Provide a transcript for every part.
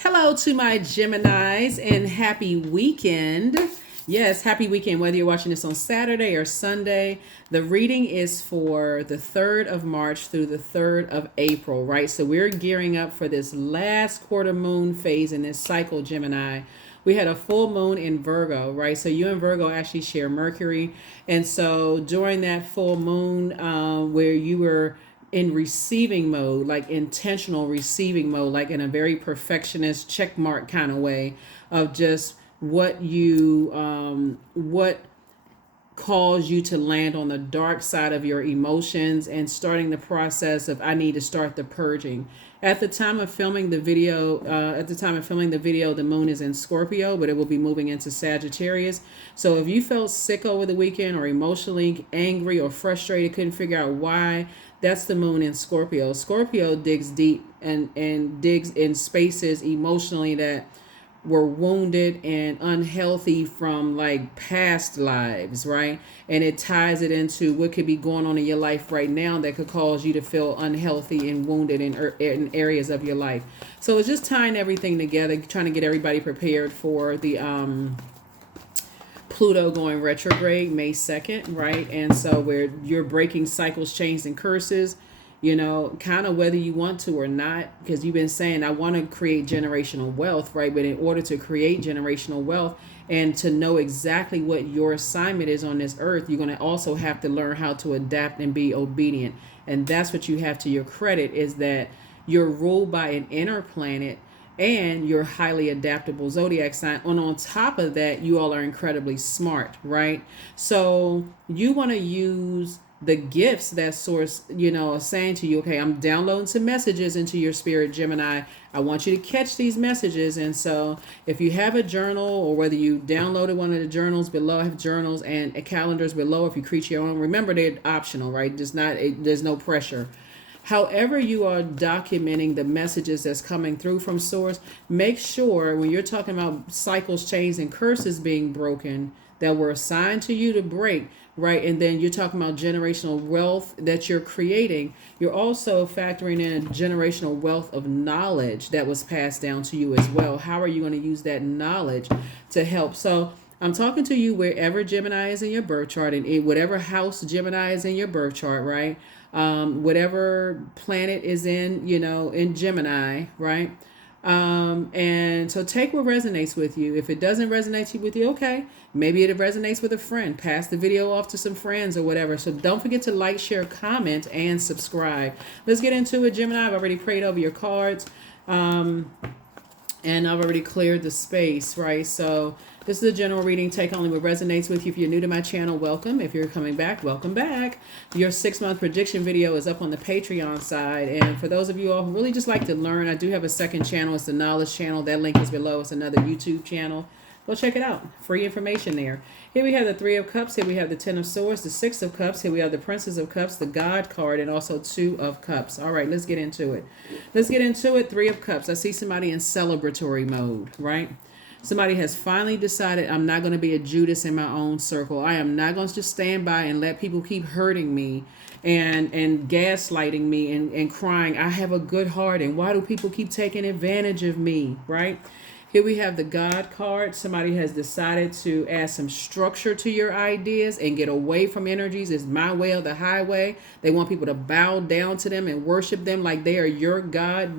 Hello to my Geminis and happy weekend. Yes, happy weekend, whether you're watching this on Saturday or Sunday. The reading is for the 3rd of March through the 3rd of April, right? So we're gearing up for this last quarter moon phase in this cycle, Gemini. We had a full moon in Virgo, right? So you and Virgo actually share Mercury. And so during that full moon, where you were in receiving mode, like intentional receiving mode, like in a very perfectionist check mark kind of way of just what cause you to land on the dark side of your emotions and starting the process of I need to start the purging. At the time of filming the video, the moon is in Scorpio, but it will be moving into Sagittarius. So if you felt sick over the weekend or emotionally angry or frustrated, couldn't figure out why, that's the moon in Scorpio. Scorpio digs deep and digs in spaces emotionally that were wounded and unhealthy from like past lives, right? And it ties it into what could be going on in your life right now that could cause you to feel unhealthy and wounded in areas of your life. So it's just tying everything together, trying to get everybody prepared for the Pluto going retrograde May 2nd, right? And so where you're breaking cycles, chains, and curses, kind of whether you want to or not, because you've been saying, I want to create generational wealth, right? But in order to create generational wealth and to know exactly what your assignment is on this earth, you're going to also have to learn how to adapt and be obedient. And that's what you have to your credit is that you're ruled by an inner planet and you're highly adaptable zodiac sign. And on top of that, you all are incredibly smart, right? So you want to use the gifts that source, is saying to you, okay, I'm downloading some messages into your spirit, Gemini. I want you to catch these messages. And so if you have a journal or whether you downloaded one of the journals below, I have journals and calendars below. If you create your own, remember they're optional, right? There's no pressure. However you are documenting the messages that's coming through from source, make sure when you're talking about cycles, chains, and curses being broken that were assigned to you to break, right? And then you're talking about generational wealth that you're creating. You're also factoring in a generational wealth of knowledge that was passed down to you as well. How are you going to use that knowledge to help? So I'm talking to you wherever Gemini is in your birth chart and in whatever house Gemini is in your birth chart, right? Whatever planet is in Gemini, right? And so take what resonates with you. If it doesn't resonate with you, okay, maybe it resonates with a friend. Pass the video off to some friends or whatever. So don't forget to like, share, comment, and subscribe. Let's get into it, Gemini. I've already prayed over your cards. And I've already cleared the space, right? So this is a general reading. Take only what resonates with you. If you're new to my channel, welcome. If you're coming back, welcome back. Your 6-month prediction video is up on the Patreon side. And for those of you all who really just like to learn, I do have a second channel. It's the Knowledge channel. That link is below. It's another YouTube channel. Go check it out. Free information there. Here we have the 3 of Cups. Here we have the 10 of Swords, the 6 of Cups. Here we have the Princess of Cups, the God card, and also 2 of Cups. All right, let's get into it. Let's get into it. 3 of Cups. I see somebody in celebratory mode, right? Somebody has finally decided I'm not going to be a Judas in my own circle. I am not going to just stand by and let people keep hurting me and gaslighting me and crying. I have a good heart, and why do people keep taking advantage of me, right? Here we have the God card. Somebody has decided to add some structure to your ideas and get away from energies. It's my way or the highway. They want people to bow down to them and worship them like they are your God.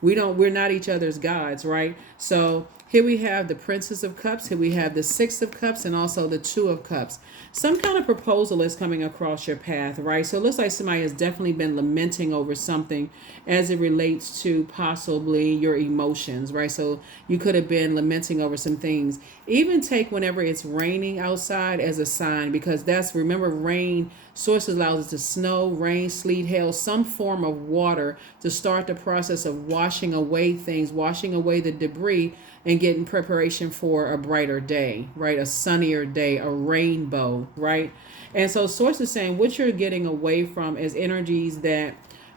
We're not each other's gods, right? So here we have the Princess of Cups. Here we have the 6 of Cups and also the 2 of Cups. Some kind of proposal is coming across your path, right? So it looks like somebody has definitely been lamenting over something as it relates to possibly your emotions, right? So you could have been lamenting over some things. Even take whenever it's raining outside as a sign, because remember, rain source allows it to snow, rain, sleet, hail, some form of water to start the process of washing away things, washing away the debris and getting preparation for a brighter day, right? A sunnier day, a rainbow, right? And so source is saying what you're getting away from is energies that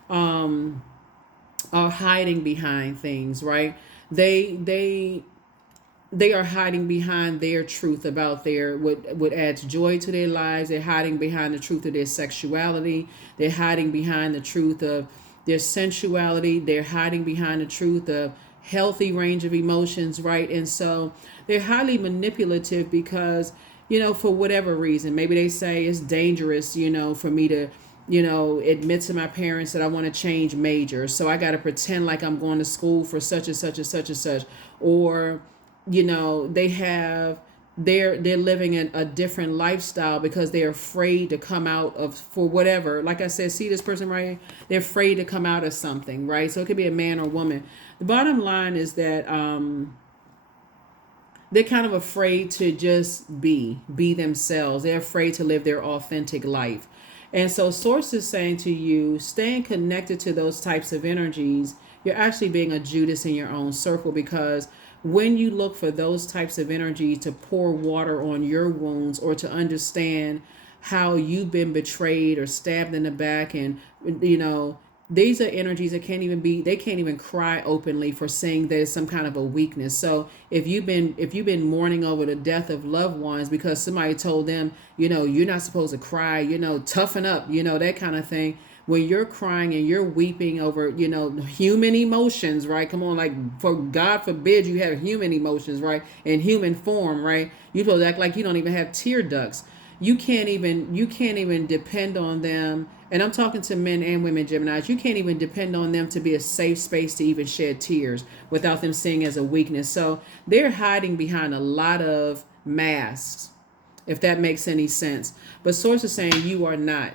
are hiding behind things, right? They are hiding behind their truth about what adds joy to their lives. They're hiding behind the truth of their sexuality. They're hiding behind the truth of their sensuality. They're hiding behind the truth of healthy range of emotions, right? And so they're highly manipulative because, for whatever reason, maybe they say it's dangerous, for me to, admit to my parents that I want to change majors. So I got to pretend like I'm going to school for such and such and such and such. Or, they have they're living in a different lifestyle because they're afraid to come out of, for whatever, like I said, see this person right here, they're afraid to come out of something, right? So it could be a man or woman. The bottom line is that they're kind of afraid to just be themselves. They're afraid to live their authentic life. And so source is saying to you, staying connected to those types of energies, you're actually being a Judas in your own circle, because when you look for those types of energy to pour water on your wounds, or to understand how you've been betrayed or stabbed in the back, and these are energies that they can't even cry openly for saying there's some kind of a weakness. So if you've been mourning over the death of loved ones because somebody told them, you're not supposed to cry, toughen up, that kind of thing. When you're crying and you're weeping over, human emotions, right? Come on, like, for God forbid you have human emotions, right? In human form, right? You supposed to act like you don't even have tear ducts. You can't even depend on them. And I'm talking to men and women Geminis. You can't even depend on them to be a safe space to even shed tears without them seeing as a weakness. So they're hiding behind a lot of masks, if that makes any sense. But source is saying you are not.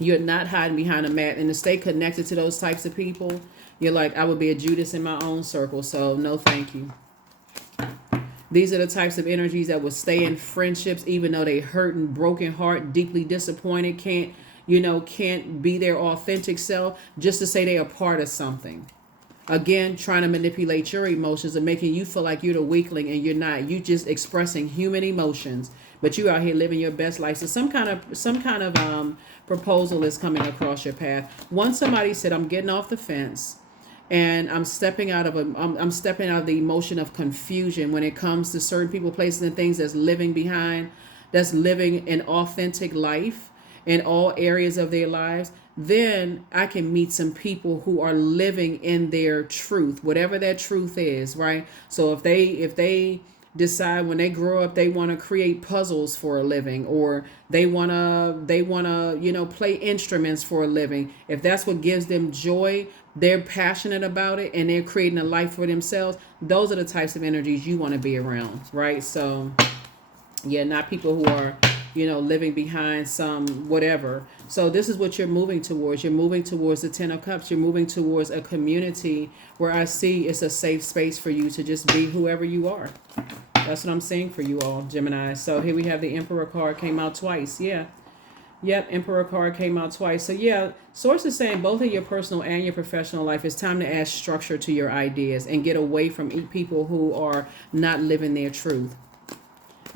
You're not hiding behind a mat. And to stay connected to those types of people, you're like, I would be a Judas in my own circle. So no, thank you. These are the types of energies that will stay in friendships, even though they hurt and broken heart, deeply disappointed, can't be their authentic self, just to say they are part of something. Again, trying to manipulate your emotions and making you feel like you're the weakling, and you're not. You just expressing human emotions, but you out here living your best life. So some kind of proposal is coming across your path. Once somebody said, I'm getting off the fence, and I'm stepping out of I'm stepping out of the emotion of confusion when it comes to certain people, places, and things that's living an authentic life in all areas of their lives. Then I can meet some people who are living in their truth, whatever that truth is, right? So if they decide when they grow up they want to create puzzles for a living, or they want to play instruments for a living, if that's what gives them joy, they're passionate about it, and they're creating a life for themselves, those are the types of energies you want to be around, right? So yeah, not people who are living behind some whatever. So this is what you're moving towards. You're moving towards the Ten of Cups. You're moving towards a community where I see it's a safe space for you to just be whoever you are. That's what I'm seeing for you all, Gemini. So here we have the Emperor card, came out twice. Yeah. Yep, Emperor card came out twice. So yeah, source is saying both in your personal and your professional life, it's time to add structure to your ideas and get away from people who are not living their truth.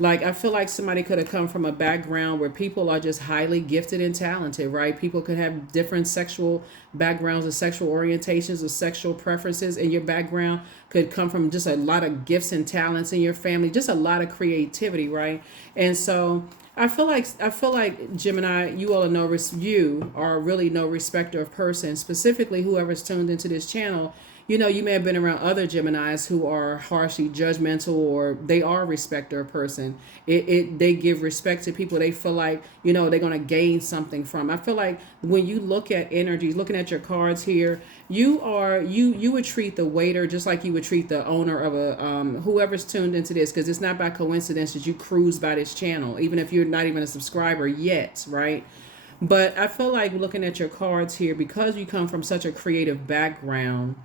Like, I feel like somebody could have come from a background where people are just highly gifted and talented, right? People could have different sexual backgrounds or sexual orientations or sexual preferences, and your background could come from just a lot of gifts and talents in your family, just a lot of creativity, right? And so I feel like Gemini, you all know, you are really no respecter of person. Specifically, whoever's tuned into this channel, you may have been around other Geminis who are harshly judgmental, or they are a respecter of person. They give respect to people they feel like they're gonna gain something from. I feel like when you look at energies, looking at your cards here, you would treat the waiter just like you would treat the owner of a whoever's tuned into this, because it's not by coincidence that you cruise by this channel, even if you're not even a subscriber yet, right? But I feel like looking at your cards here, because you come from such a creative background,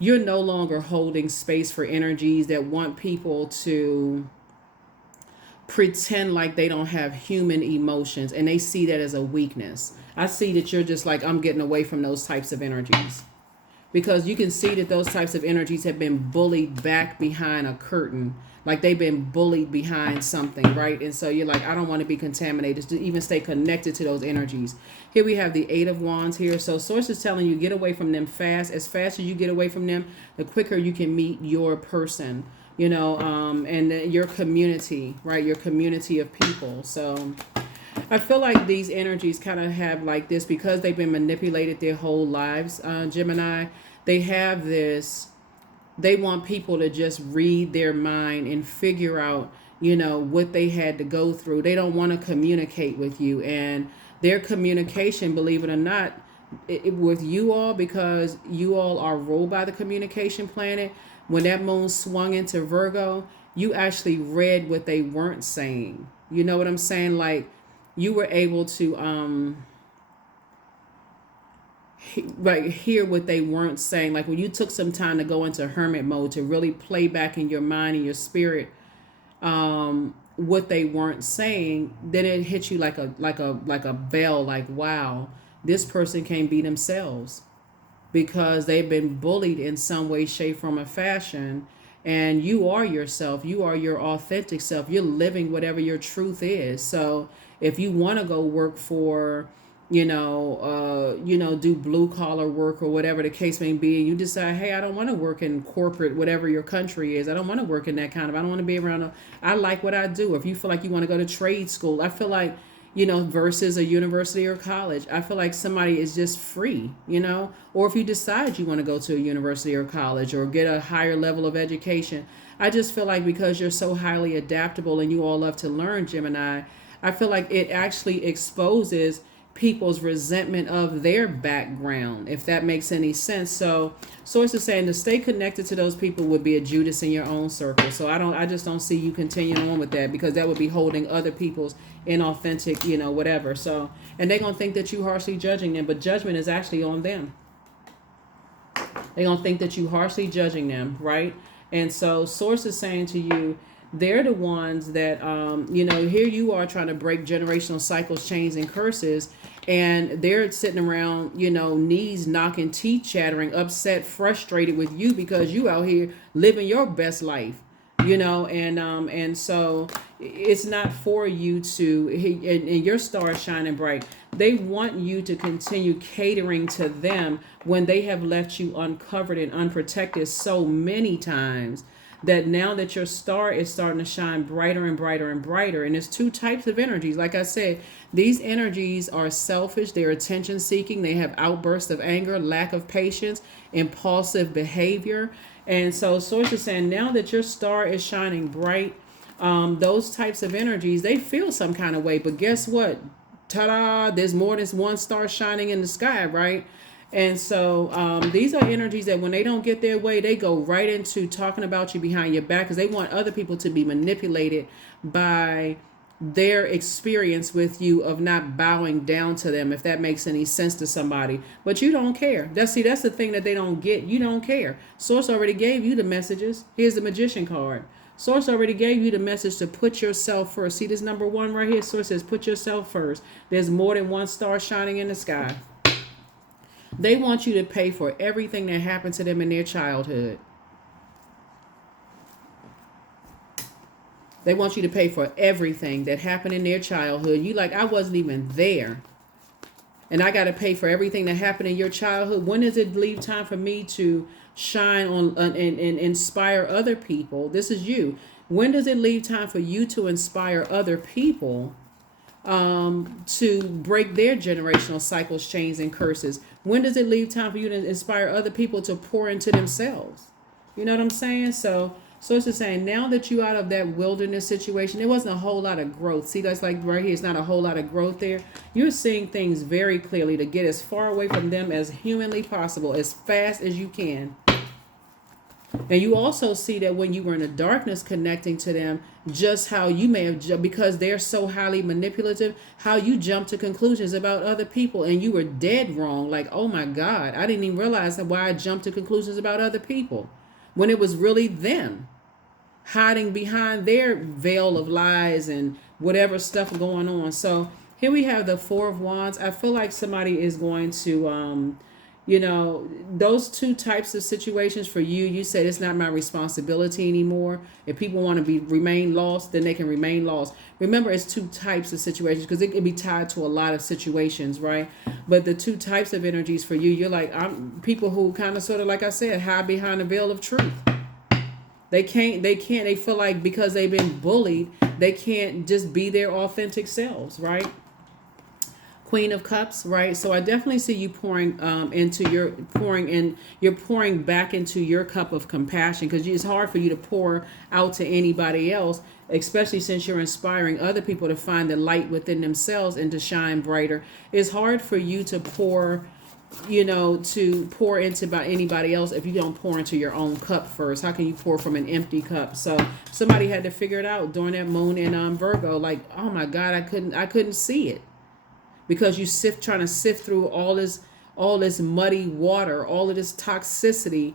you're no longer holding space for energies that want people to pretend like they don't have human emotions, and they see that as a weakness. I see that you're just like, I'm getting away from those types of energies, because you can see that those types of energies have been bullied back behind a curtain, like they've been bullied behind something, right? And so you're like, I don't want to be contaminated to even stay connected to those energies. Here we have the Eight of Wands here. So source is telling you, get away from them fast. As fast as you get away from them, the quicker you can meet your person, and your community, right? Your community of people. So I feel like these energies kind of have like this, because they've been manipulated their whole lives, Gemini. They have this They want people to just read their mind and figure out, what they had to go through. They don't want to communicate with you. And their communication, believe it or not, with you all, because you all are ruled by the communication planet, when that moon swung into Virgo, you actually read what they weren't saying. You know what I'm saying? Like, you were able to like hear what they weren't saying. Like when you took some time to go into hermit mode to really play back in your mind and your spirit what they weren't saying, then it hit you like a bell, like, wow, this person can't be themselves because they've been bullied in some way, shape, form, or fashion. And you are yourself. You are your authentic self. You're living whatever your truth is. So if you want to go work for, do blue collar work or whatever the case may be, and you decide, hey, I don't want to work in corporate, whatever your country is. I don't want to work in that kind of. I don't want to be around. I like what I do. If you feel like you want to go to trade school, I feel like, versus a university or college, I feel like somebody is just free, or if you decide you want to go to a university or college or get a higher level of education. I just feel like because you're so highly adaptable and you all love to learn, Gemini, I feel like it actually exposes people's resentment of their background, if that makes any sense. So source is saying to stay connected to those people would be a Judas in your own circle. So I just don't see you continuing on with that, because that would be holding other people's inauthentic, whatever. So, and they're going to think that you harshly judging them, but judgment is actually on them. They're going to think that you harshly judging them, right? And so source is saying to you, they're the ones that, here you are trying to break generational cycles, chains, and curses. And they're sitting around, knees knocking, teeth chattering, upset, frustrated with you because you out here living your best life, and so it's not for you to, and your star is shining bright. They want you to continue catering to them when they have left you uncovered and unprotected so many times, that now that your star is starting to shine brighter and brighter and brighter. And there's two types of energies. Like I said, these energies are selfish, they're attention seeking, they have outbursts of anger, lack of patience, impulsive behavior. And so source is saying now that your star is shining bright, those types of energies, they feel some kind of way. But guess what? Ta-da! There's more than one star shining in the sky, right? And so these are energies that when they don't get their way, they go right into talking about you behind your back, because they want other people to be manipulated by their experience with you of not bowing down to them, if that makes any sense to somebody. But you don't care. That's the thing that they don't get. You don't care. Source already gave you the messages. Here's the Magician card. Source already gave you the message to put yourself first. See this number 1 right here? Source says put yourself first. There's more than one star shining in the sky. They want you to pay for everything that happened to them in their childhood. They want you to pay for everything that happened in their childhood. You like, I wasn't even there, and I got to pay for everything that happened in your childhood. When does it leave time for me to shine on and inspire other people? This is you. When does it leave time for you to inspire other people to break their generational cycles, chains, and curses? When does it leave time for you to inspire other people to pour into themselves? You know what I'm saying? So it's just saying, now that you out of that wilderness situation, there wasn't a whole lot of growth. See, that's like right here, it's not a whole lot of growth there. You're seeing things very clearly to get as far away from them as humanly possible, as fast as you can. And you also see that when you were in the darkness connecting to them, just how you may have, because they're so highly manipulative, how you jump to conclusions about other people, and you were dead wrong. Like, oh my God, I didn't even realize why I jumped to conclusions about other people, when it was really them hiding behind their veil of lies and whatever stuff going on. So here we have the 4 of Wands. I feel like somebody is going to, those two types of situations for you, you said it's not my responsibility anymore. If people want to remain lost, then they can remain lost. Remember, it's 2 types of situations, because it can be tied to a lot of situations, right? But the 2 types of energies for you, you're like, I'm people who kind of sort of, like I said, hide behind the veil of truth. They feel like because they've been bullied, they can't just be their authentic selves, right? Queen of Cups, right? So I definitely see you pouring you're pouring back into your cup of compassion, because it's hard for you to pour out to anybody else, especially since you're inspiring other people to find the light within themselves and to shine brighter. It's hard for you to pour, to pour into about anybody else if you don't pour into your own cup first. How can you pour from an empty cup? So somebody had to figure it out during that moon in Virgo. Like, oh my God, I couldn't see it, because you trying to sift through all this muddy water, all of this toxicity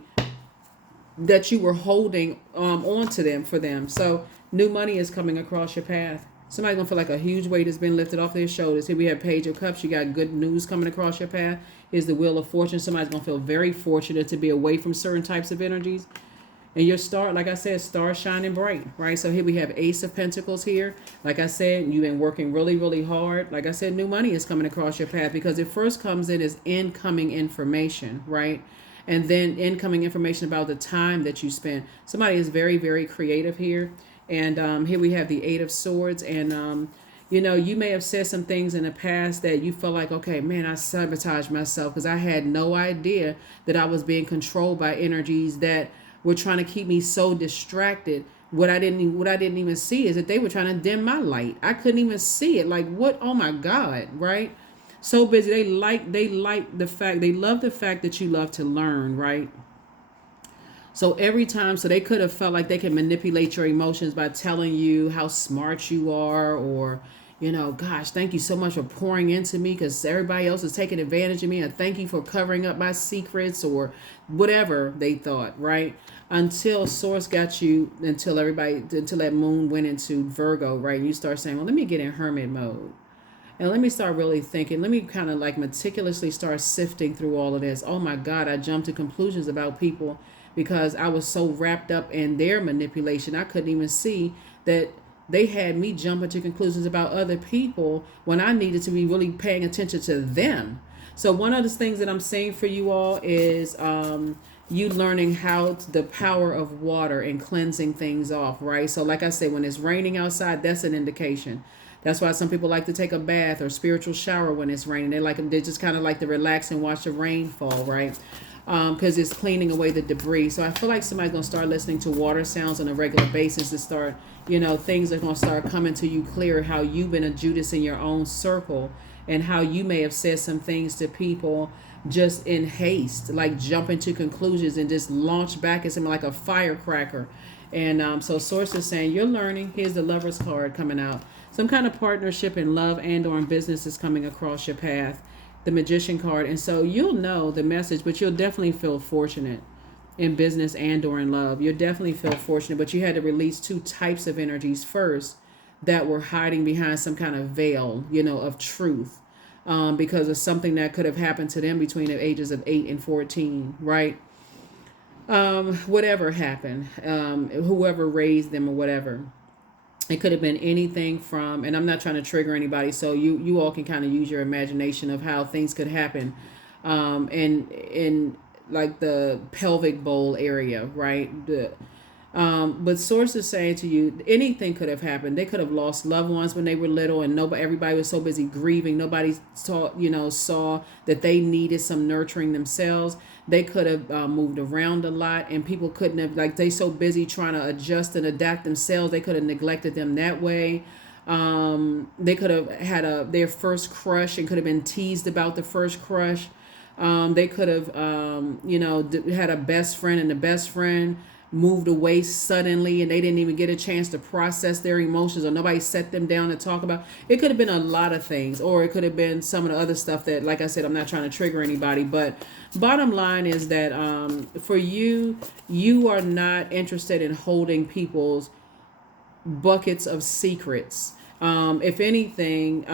that you were holding on to them for them. So new money is coming across your path. Somebody's gonna feel like a huge weight has been lifted off their shoulders. Here we have Page of Cups. You got good news coming across your path. Here's the Wheel of Fortune. Somebody's gonna feel very fortunate to be away from certain types of energies. And your star, like I said, star shining bright, right? So here we have Ace of Pentacles here. Like I said, you've been working really, really hard. Like I said, new money is coming across your path, because it first comes in as incoming information, right? And then incoming information about the time that you spend. Somebody is very, very creative here. And here we have the Eight of Swords. And, you may have said some things in the past that you felt like, okay, man, I sabotaged myself because I had no idea that I was being controlled by energies that were trying to keep me so distracted. What I didn't even see is that they were trying to dim my light. I couldn't even see it. Like, what? Oh my God, right? So busy. They love the fact that you love to learn, right? So every time, so they could have felt like they can manipulate your emotions by telling you how smart you are, or, gosh, thank you so much for pouring into me because everybody else is taking advantage of me. And thank you for covering up my secrets, or whatever they thought, right? Until Source got you, until that moon went into Virgo, right? And you start saying, well, let me get in hermit mode. And let me start really thinking. Let me kind of like meticulously start sifting through all of this. Oh my God, I jumped to conclusions about people because I was so wrapped up in their manipulation. I couldn't even see that they had me jumping to conclusions about other people when I needed to be really paying attention to them. So one of the things that I'm saying for you all is you learning the power of water and cleansing things off, right? So like I said, when it's raining outside, that's an indication. That's why some people like to take a bath or spiritual shower when it's raining. They just kind of like to relax and watch the rain fall, right? Because it's cleaning away the debris. So I feel like somebody's going to start listening to water sounds on a regular basis and start, things are going to start coming to you clear, how you've been a Judas in your own circle and how you may have said some things to people just in haste, like jumping to conclusions and just launch back at something like a firecracker. And so Source is saying you're learning. Here's the Lover's card coming out. Some kind of partnership in love and or in business is coming across your path. The Magician card. And so you'll know the message, but you'll definitely feel fortunate in business and or in love. You'll definitely feel fortunate, but you had to release two types of energies first that were hiding behind some kind of veil, of truth, because of something that could have happened to them between the ages of 8 and 14, right? Whatever happened, whoever raised them or whatever. It could have been anything from, and I'm not trying to trigger anybody, so you all can kind of use your imagination of how things could happen, and in like the pelvic bowl area, right? But Source is saying to you, anything could have happened. They could have lost loved ones when they were little, and everybody was so busy grieving. Nobody saw that they needed some nurturing themselves. They could have moved around a lot, and people couldn't have, they so busy trying to adjust and adapt themselves. They could have neglected them that way. They could have had their first crush and could have been teased about the first crush. They could have, had a best friend, and the best friend moved away suddenly and they didn't even get a chance to process their emotions, or nobody set them down to talk about. It could have been a lot of things, or it could have been some of the other stuff that, like I said, I'm not trying to trigger anybody, but bottom line is that for you are not interested in holding people's buckets of secrets. If anything,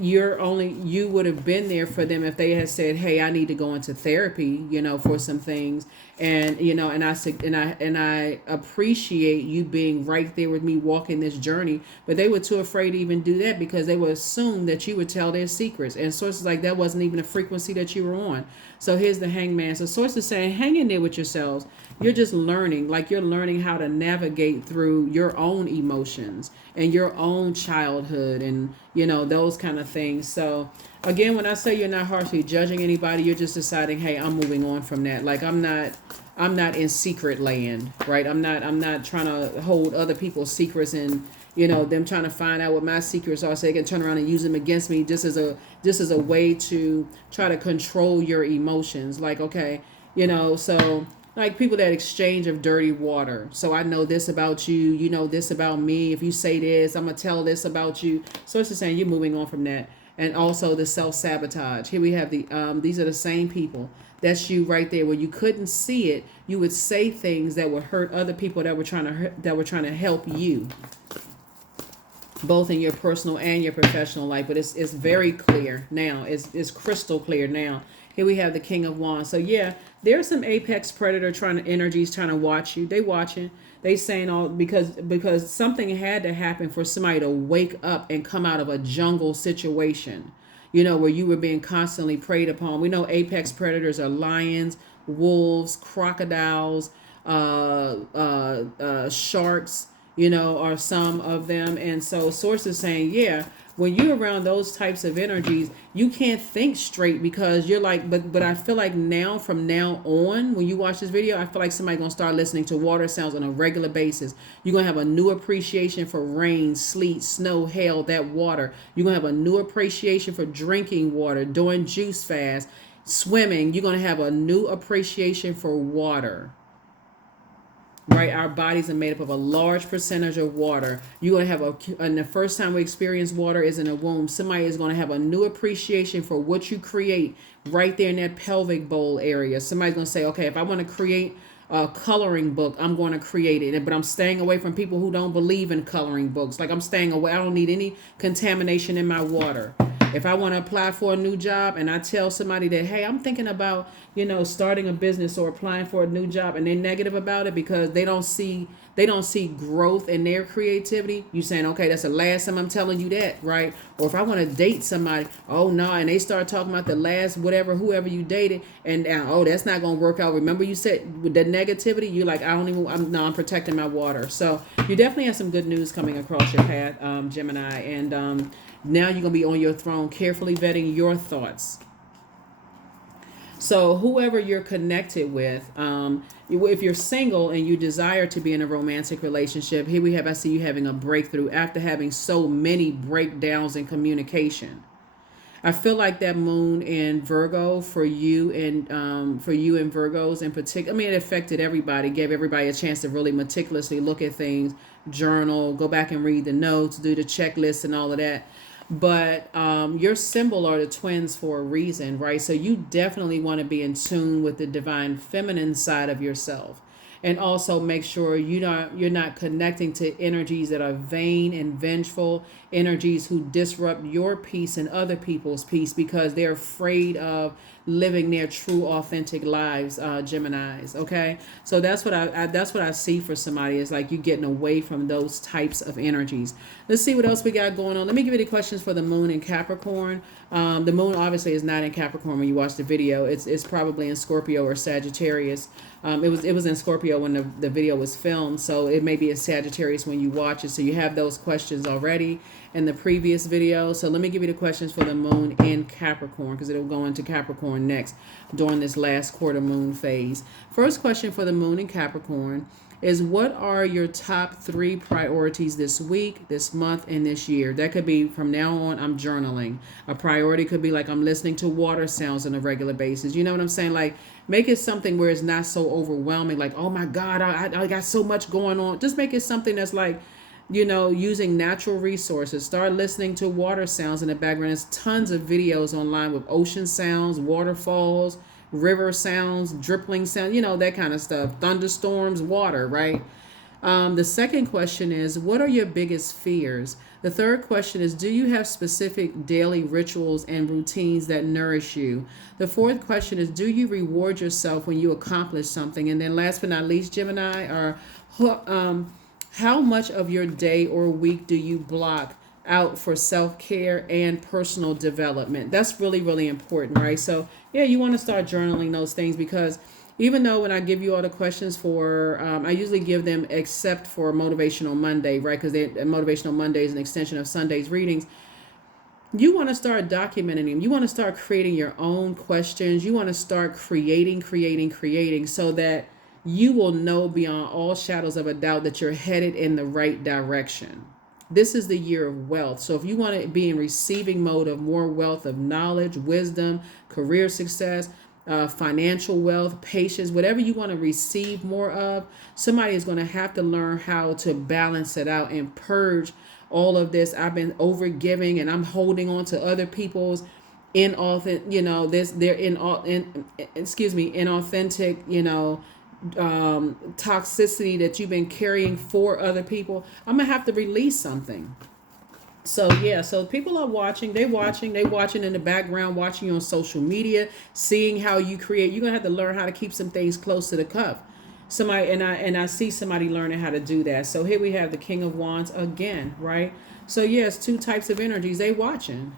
you would have been there for them if they had said, "Hey, I need to go into therapy," for some things, and I appreciate you being right there with me walking this journey. But they were too afraid to even do that because they would assume that you would tell their secrets, and Source is like, that wasn't even a frequency that you were on. So here's the Hangman. So Source is saying, hang in there with yourselves. You're just learning, you're learning how to navigate through your own emotions and your own childhood and, those kind of things. So again, when I say you're not harshly judging anybody, you're just deciding, hey, I'm moving on from that. Like I'm not in secret land, right? I'm not trying to hold other people's secrets and them trying to find out what my secrets are so they can turn around and use them against me just as a way to try to control your emotions. Like, okay, so like people that exchange of dirty water. So I know this about you, you know this about me. If you say this, I'm gonna tell this about you. So it's just saying you're moving on from that. And also the self-sabotage. Here we have these are the same people. That's you right there. When you couldn't see it, you would say things that would hurt other people that were trying to help you, both in your personal and your professional life. But it's very clear now. It's crystal clear now. Here we have the King of Wands. So yeah, there's some apex predator energies trying to watch you. They watching. They saying all because something had to happen for somebody to wake up and come out of a jungle situation, where you were being constantly preyed upon. We know apex predators are lions, wolves, crocodiles, sharks, are some of them. And so sources saying, yeah, when you're around those types of energies, you can't think straight because you're like, but I feel like now, from now on, when you watch this video, I feel like somebody's going to start listening to water sounds on a regular basis. You're going to have a new appreciation for rain, sleet, snow, hail, that water. You're going to have a new appreciation for drinking water, doing juice fast, swimming. You're going to have a new appreciation for water. Right, our bodies are made up of a large percentage of water. You're going to have and the first time we experience water is in a womb. Somebody is going to have a new appreciation for what you create right there in that pelvic bowl area. Somebody's going to say, okay, if I want to create a coloring book, I'm going to create it. But I'm staying away from people who don't believe in coloring books. Like, I'm staying away. I don't need any contamination in my water. If I want to apply for a new job and I tell somebody that, hey, I'm thinking about, starting a business or applying for a new job, and they're negative about it because they don't see growth in their creativity, you saying, okay, that's the last time I'm telling you that, right? Or if I want to date somebody, oh no, and they start talking about the last whoever you dated, and oh, that's not going to work out. Remember you said with the negativity, you're like, I'm protecting my water. So you definitely have some good news coming across your path, Gemini, and now you're going to be on your throne, carefully vetting your thoughts. So whoever you're connected with, if you're single and you desire to be in a romantic relationship, here we have, I see you having a breakthrough after having so many breakdowns in communication. I feel like that moon in Virgo for you and Virgos in particular, I mean, it affected everybody, gave everybody a chance to really meticulously look at things, journal, go back and read the notes, do the checklist and all of that. But your symbol are the twins for a reason, right? So you definitely want to be in tune with the divine feminine side of yourself. And also make sure you're not connecting to energies that are vain and vengeful, energies who disrupt your peace and other people's peace because they're afraid of living their true authentic lives, Geminis. Okay, so that's what I see for somebody, is like you getting away from those types of energies. Let's see what else we got going on. Let me give you the questions for the moon in Capricorn. The moon obviously is not in Capricorn when you watch the video. It's probably in Scorpio or Sagittarius. It was in Scorpio when the video was filmed, so it may be a Sagittarius when you watch it. So you have those questions already in the previous video. So let me give you the questions for the moon in Capricorn, because it'll go into Capricorn next during this last quarter moon phase. First question for the moon in Capricorn is, what are your top 3 priorities this week, this month, and this year? That could be, from now on, I'm journaling. A priority could be like I'm listening to water sounds on a regular basis. You know what I'm saying? Like, make it something where it's not so overwhelming. Like, oh my God, I got so much going on. Just make it something that's like, using natural resources. Start listening to water sounds in the background. There's tons of videos online with ocean sounds, waterfalls, river sounds, dripping sound, that kind of stuff. Thunderstorms, water, right? The second question is, what are your biggest fears? The third question is, do you have specific daily rituals and routines that nourish you? The fourth question is, do you reward yourself when you accomplish something? And then last but not least, Gemini, how much of your day or week do you block out for self-care and personal development? That's really, really important, right? So yeah, you want to start journaling those things, because even though when I give you all the questions for, I usually give them except for Motivational Monday, right? Because Motivational Monday is an extension of Sunday's readings. You want to start documenting them. You want to start creating your own questions. You want to start creating so that you will know beyond all shadows of a doubt that you're headed in the right direction. This is the year of wealth. So if you want to be in receiving mode of more wealth of knowledge, wisdom, career success, financial wealth, patience, whatever you want to receive more of, somebody is going to have to learn how to balance it out and purge all of this. I've been over giving and I'm holding on to other people's inauthentic, they're inauthentic, toxicity that you've been carrying for other people. I'm gonna have to release something. So yeah, so people are watching, they watching in the background, watching you on social media, seeing how you create. You're gonna have to learn how to keep some things close to the cuff. Somebody and I see somebody learning how to do that. So here we have the King of Wands again, right? So yes, two types of energies. They watching,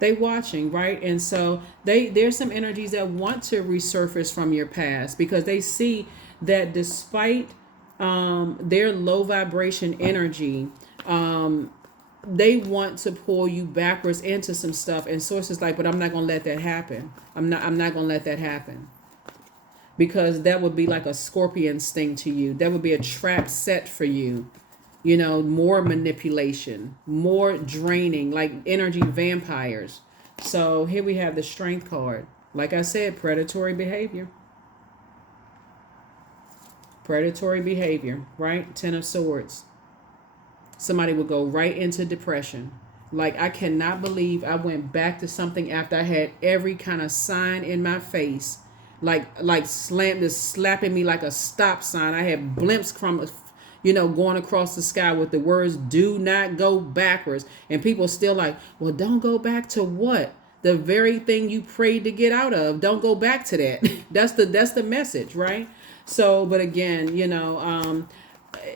right? And so there's some energies that want to resurface from your past because they see that despite their low vibration energy, they want to pull you backwards into some stuff. And Source is like, but I'm not gonna let that happen. I'm not gonna let that happen. Because that would be like a scorpion sting to you. That would be a trap set for you. More manipulation, more draining, like energy vampires. So here we have the Strength card. Like I said, predatory behavior. Predatory behavior, right? Ten of Swords. Somebody would go right into depression. Like, I cannot believe I went back to something after I had every kind of sign in my face. Like slapping me like a stop sign. I had blimps from going across the sky with the words "do not go backwards," and people still like, well, don't go back to what? The very thing you prayed to get out of. Don't go back to that. That's the message, right? So, but again,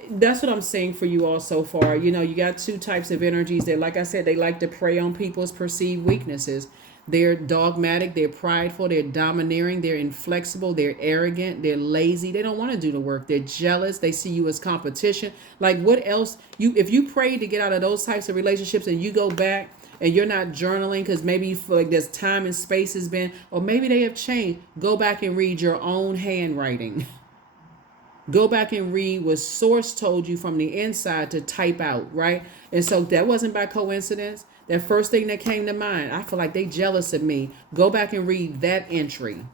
that's what I'm saying for you all so far. You got two types of energies that, like I said, they like to prey on people's perceived weaknesses. They're dogmatic, they're prideful, they're domineering, they're inflexible, they're arrogant, they're lazy, they don't want to do the work, they're jealous, they see you as competition. Like, what else? If you pray to get out of those types of relationships and you go back and you're not journaling because maybe you feel like there's time and space has been, or maybe they have changed, go back and read your own handwriting. Go back and read what Source told you from the inside to type out, right? And so that wasn't by coincidence. That first thing that came to mind, I feel like they jealous of me. Go back and read that entry.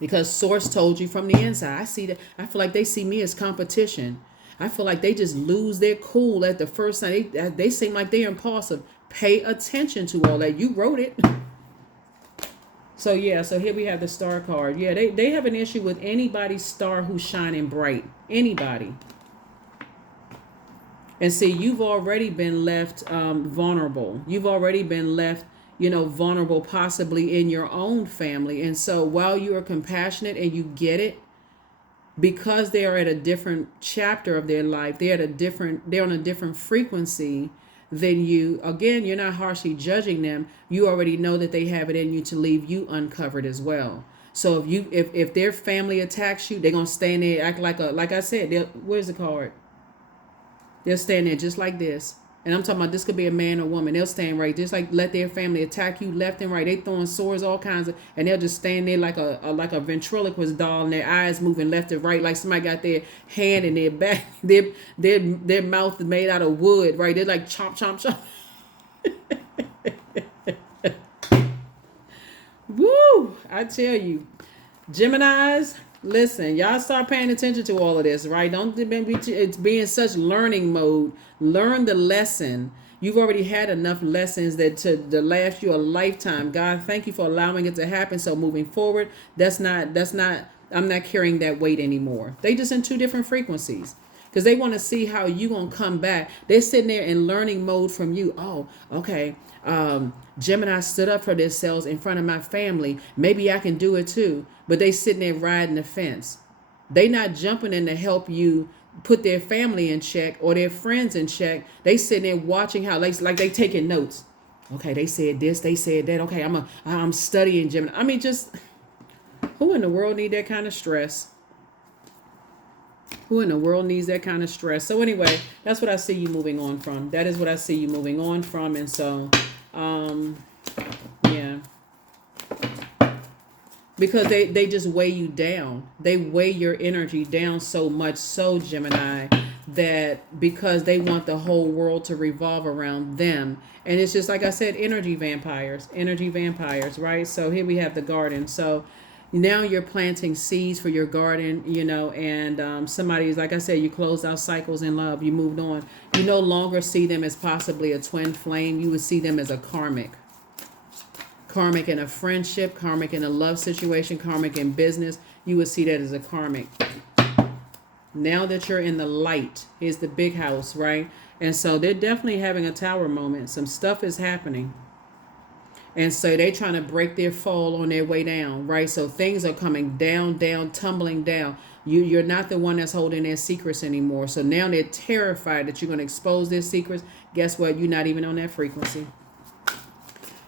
Because Source told you from the inside. I feel like they see me as competition. I feel like they just lose their cool at the first time. They seem like they're impulsive. Pay attention to all that. You wrote it. So yeah, so here we have the Star card. Yeah, they have an issue with anybody's star who's shining bright. Anybody. And see, you've already been left vulnerable. You've already been left, vulnerable possibly in your own family. And so while you are compassionate and you get it, because they are at a different chapter of their life, they're on a different frequency than you. Again, you're not harshly judging them. You already know that they have it in you to leave you uncovered as well. So if their family attacks you, they're gonna stand there, act like I said. Where's the card? They'll stand there just like this. And I'm talking about this could be a man or woman. They'll stand right, just like let their family attack you left and right. They throwing swords, all kinds of, and they'll just stand there like a ventriloquist doll, and their eyes moving left and right, like somebody got their hand in their back. Their mouth is made out of wood, right? They're like chomp, chomp, chomp. Woo! I tell you, Geminis. Listen, y'all start paying attention to all of this, right? It's being such learning mode. Learn the lesson. You've already had enough lessons to last you a lifetime. God, thank you for allowing it to happen. So moving forward, I'm not carrying that weight anymore. They just in two different frequencies. Because they want to see how you going to come back. They're sitting there in learning mode from you. Oh, okay. Gemini stood up for themselves in front of my family. Maybe I can do it too. But they sitting there riding the fence. They not jumping in to help you put their family in check or their friends in check. They sitting there watching how they taking notes. Okay, they said this, they said that. Okay, I'm studying Gemini. I mean, just who in the world need that kind of stress? Who in the world needs that kind of stress? So anyway, that's what I see you moving on from. That is what I see you moving on from. And so, yeah. Because they just weigh you down. They weigh your energy down so much, so Gemini, that because they want the whole world to revolve around them. And it's just like I said, energy vampires, right? So here we have the garden. So now you're planting seeds for your garden, and somebody's, like I said, you closed out cycles in love, you moved on. You no longer see them as possibly a twin flame. You would see them as a karmic in a friendship, karmic in a love situation, karmic in business. You would see that as a karmic. Now that you're in the light, here's the big house, right? And so they're definitely having a tower moment. Some stuff is happening. And so they're trying to break their fall on their way down, right? So things are coming down, tumbling down. You're not the one that's holding their secrets anymore. So now they're terrified that you're going to expose their secrets. Guess what? You're not even on that frequency.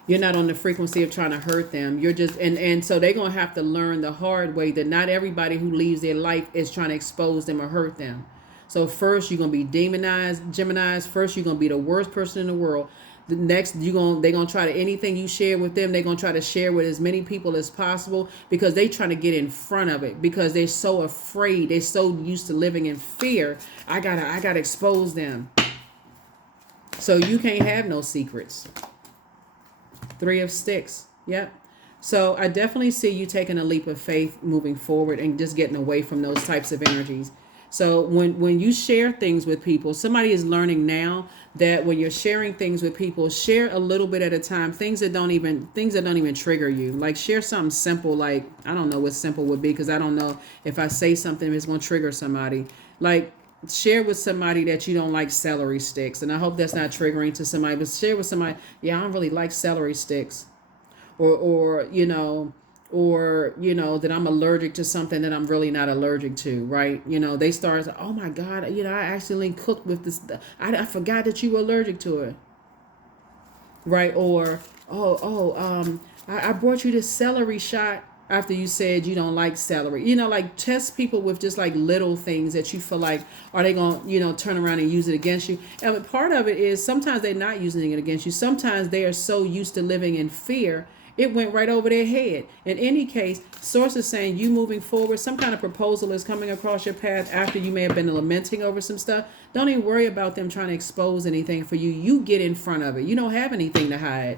You're not on the frequency of trying to hurt them. You're just, and so they're going to have to learn the hard way that not everybody who leaves their life is trying to expose them or hurt them. So first, you're going to be demonized, Geminis. First, you're going to be the worst person in the world. The next, they're going to try to, anything you share with them, they're going to try to share with as many people as possible because they're trying to get in front of it because they're so afraid. They're so used to living in fear. I gotta expose them. So you can't have no secrets. 3 of Sticks. Yep. So I definitely see you taking a leap of faith moving forward and just getting away from those types of energies. So when you share things with people, somebody is learning now that when you're sharing things with people, share a little bit at a time, things that don't even trigger you. Like share something simple, like I don't know what simple would be because I don't know if I say something it's going to trigger somebody. Like share with somebody that you don't like celery sticks, and I hope that's not triggering to somebody, but share with somebody, yeah, I don't really like celery sticks, or that I'm allergic to something that I'm really not allergic to, right? They start, oh my God, I accidentally cooked with this, I forgot that you were allergic to it, right? Or I brought you this celery shot after you said you don't like celery. Like test people with just like little things that you feel like, are they going to, turn around and use it against you? And part of it is sometimes they're not using it against you. Sometimes they are so used to living in fear, it went right over their head. In any case, source is saying you moving forward, some kind of proposal is coming across your path after you may have been lamenting over some stuff. Don't even worry about them trying to expose anything for you. You get in front of it. You don't have anything to hide.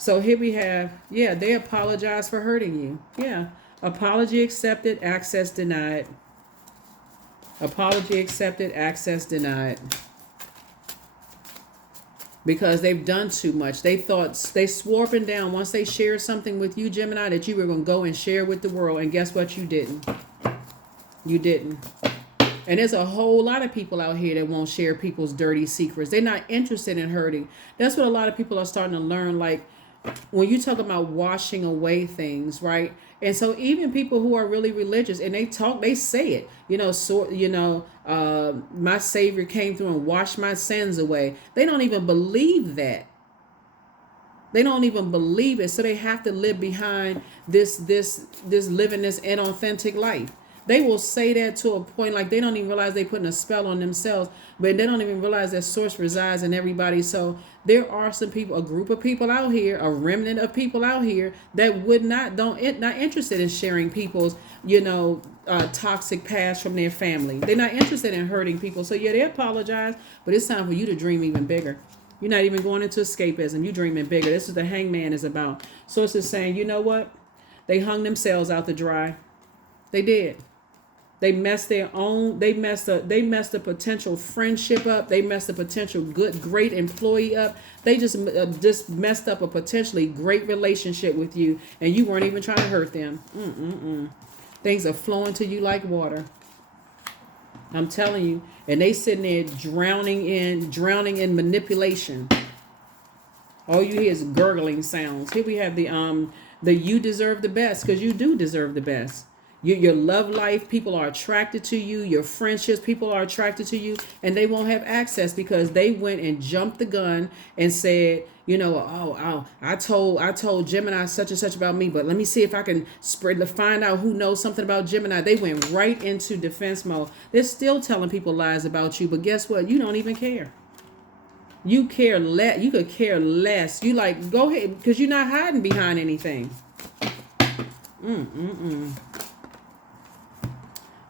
So here we have, yeah, they apologize for hurting you. Yeah. Apology accepted, access denied. Apology accepted, access denied. Because they've done too much. They swore up and down once they shared something with you, Gemini, that you were going to go and share with the world. And guess what? You didn't. You didn't. And there's a whole lot of people out here that won't share people's dirty secrets. They're not interested in hurting. That's what a lot of people are starting to learn. Like, when you talk about washing away things, right? And so even people who are really religious and they say it, my Savior came through and washed my sins away. They don't even believe that. They don't even believe it. So they have to live behind this living this inauthentic life. They will say that to a point like they don't even realize they're putting a spell on themselves, but they don't even realize that source resides in everybody. So there are some people, a group of people out here, a remnant of people out here that not interested in sharing people's, toxic past from their family. They're not interested in hurting people. So yeah, they apologize, but it's time for you to dream even bigger. You're not even going into escapism. You're dreaming bigger. This is the Hangman is about. Source is saying, you know what? They hung themselves out to dry. They did. They messed a potential friendship up. They messed a potential great employee up. They just messed up a potentially great relationship with you, and you weren't even trying to hurt them. Things are flowing to you like water. I'm telling you. And they sitting there drowning in manipulation. All you hear is gurgling sounds. Here we have the you deserve the best, because you do deserve the best. Your love life, people are attracted to you. Your friendships, people are attracted to you, and they won't have access because they went and jumped the gun and said, I told Gemini such and such about me, but let me see if I can find out who knows something about Gemini. They went right into defense mode. They're still telling people lies about you, but guess what? You don't even care. You care less. You could care less. You like, go ahead, because you're not hiding behind anything.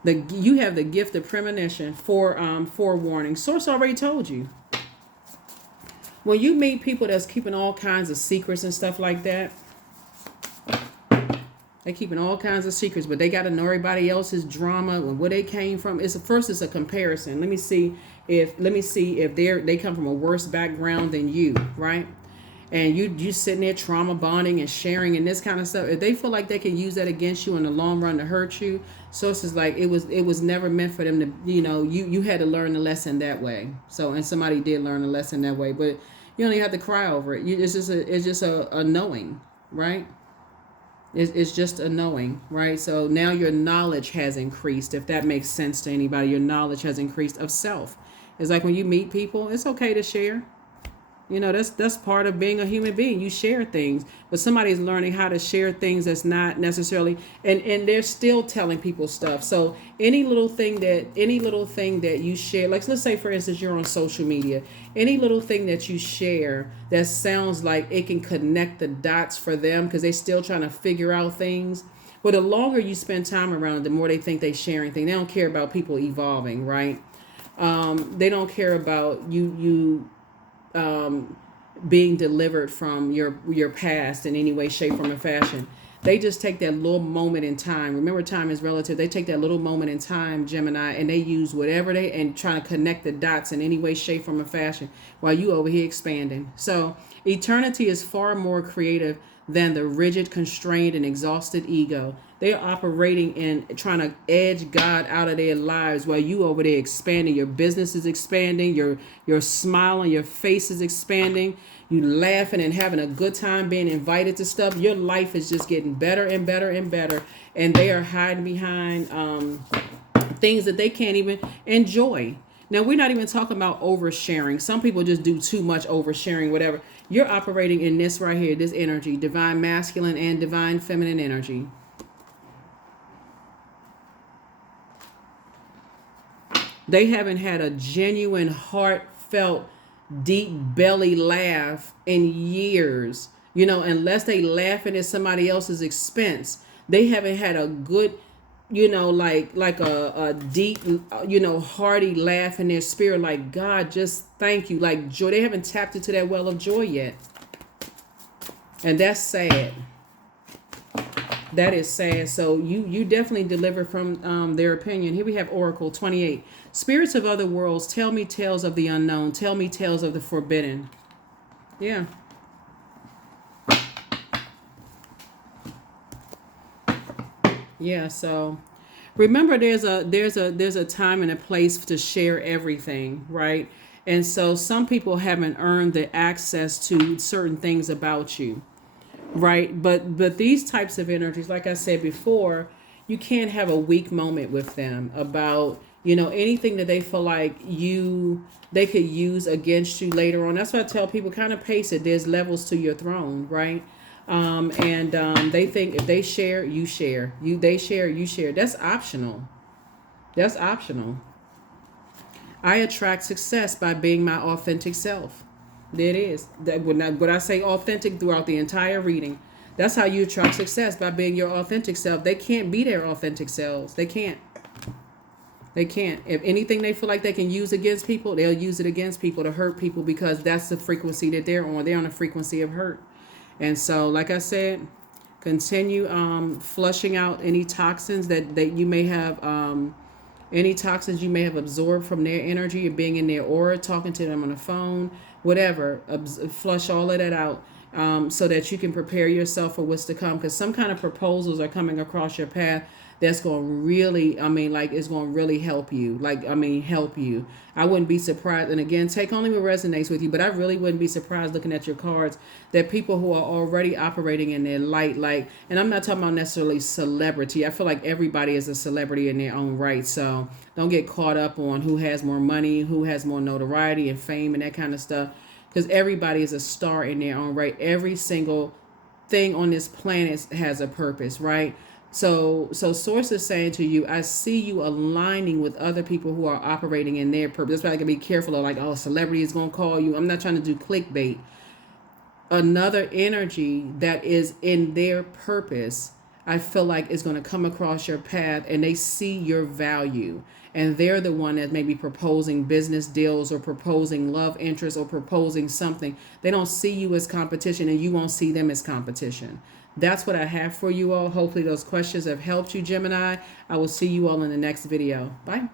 You have the gift of premonition for forewarning. Source already told you. When you meet people that's keeping all kinds of secrets and stuff like that, they keeping all kinds of secrets, but they got to know everybody else's drama and where they came from. It's a comparison. Let me see if they come from a worse background than you, right? And you sitting there trauma bonding and sharing and this kind of stuff. If they feel like they can use that against you in the long run to hurt you, so it's just like it was never meant for them to, you had to learn the lesson that way. So, and somebody did learn the lesson that way, but you don't even have to cry over it. It's just a knowing, right? It's just a knowing, right? So now your knowledge has increased. If that makes sense to anybody, your knowledge has increased of self. It's like when you meet people, it's okay to share. That's part of being a human being. You share things, but somebody's learning how to share things that's not necessarily, and they're still telling people stuff. So any little thing that you share, like let's say for instance you're on social media, any little thing that you share that sounds like it can connect the dots for them because they're still trying to figure out things. But the longer you spend time around it, the more they think they're sharing things. They don't care about people evolving, right? They don't care about you being delivered from your past in any way, shape, form, or fashion. They just take that little moment in time. Remember, time is relative. They take that little moment in time, Gemini, and they use whatever and trying to connect the dots in any way, shape, form, or fashion while you over here expanding. So eternity is far more creative than the rigid, constrained, and exhausted ego. They are operating in trying to edge God out of their lives while you over there expanding. Your business is expanding. Your smile on your face is expanding. You laughing and having a good time being invited to stuff. Your life is just getting better and better and better. And they are hiding behind things that they can't even enjoy. Now, we're not even talking about oversharing. Some people just do too much oversharing, whatever. You're operating in this right here, this energy, divine masculine and divine feminine energy. They haven't had a genuine, heartfelt, deep belly laugh in years. Unless they laughing at somebody else's expense. They haven't had a good, like a deep, hearty laugh in their spirit. Like, God, just thank you. Like joy. They haven't tapped into that well of joy yet. And that's sad. That is sad. So you definitely deliver from their opinion. Here we have Oracle 28. Spirits of other worlds, tell me tales of the unknown. Tell me tales of the forbidden. Yeah. Yeah, so remember there's a time and a place to share everything, right? And so some people haven't earned the access to certain things about you. Right. But these types of energies, like I said before, you can't have a weak moment with them about, anything that they feel like they could use against you later on. That's why I tell people kind of pace it. There's levels to your throne. Right. They think if they share, you share. They share, you share. That's optional. That's optional. I attract success by being my authentic self. There it is. That would I say authentic throughout the entire reading. That's how you attract success, by being your authentic self. They can't be their authentic selves. They can't. They can't. If anything they feel like they can use against people, they'll use it against people to hurt people because that's the frequency that they're on. They're on a frequency of hurt. And so, like I said, continue flushing out any toxins that you may have, any toxins you may have absorbed from their energy, or being in their aura, talking to them on the phone, whatever. Flush all of that out so that you can prepare yourself for what's to come, because some kind of proposals are coming across your path that's going to really, like, it's going to really help you. Like, help you. I wouldn't be surprised. And again, take only what resonates with you, but I really wouldn't be surprised looking at your cards that people who are already operating in their light, like, and I'm not talking about necessarily celebrity. I feel like everybody is a celebrity in their own right. So don't get caught up on who has more money, who has more notoriety and fame and that kind of stuff. Because everybody is a star in their own right. Every single thing on this planet has a purpose, right? So source is saying to you, I see you aligning with other people who are operating in their purpose. That's why I can be careful of, like, oh, celebrity is gonna call you. I'm not trying to do clickbait. Another energy that is in their purpose, I feel like is going to come across your path, and they see your value, and they're the one that may be proposing business deals or proposing love interest or proposing something. They don't see you as competition, and you won't see them as competition. That's what I have for you all. Hopefully those questions have helped you, Gemini. I will see you all in the next video. Bye.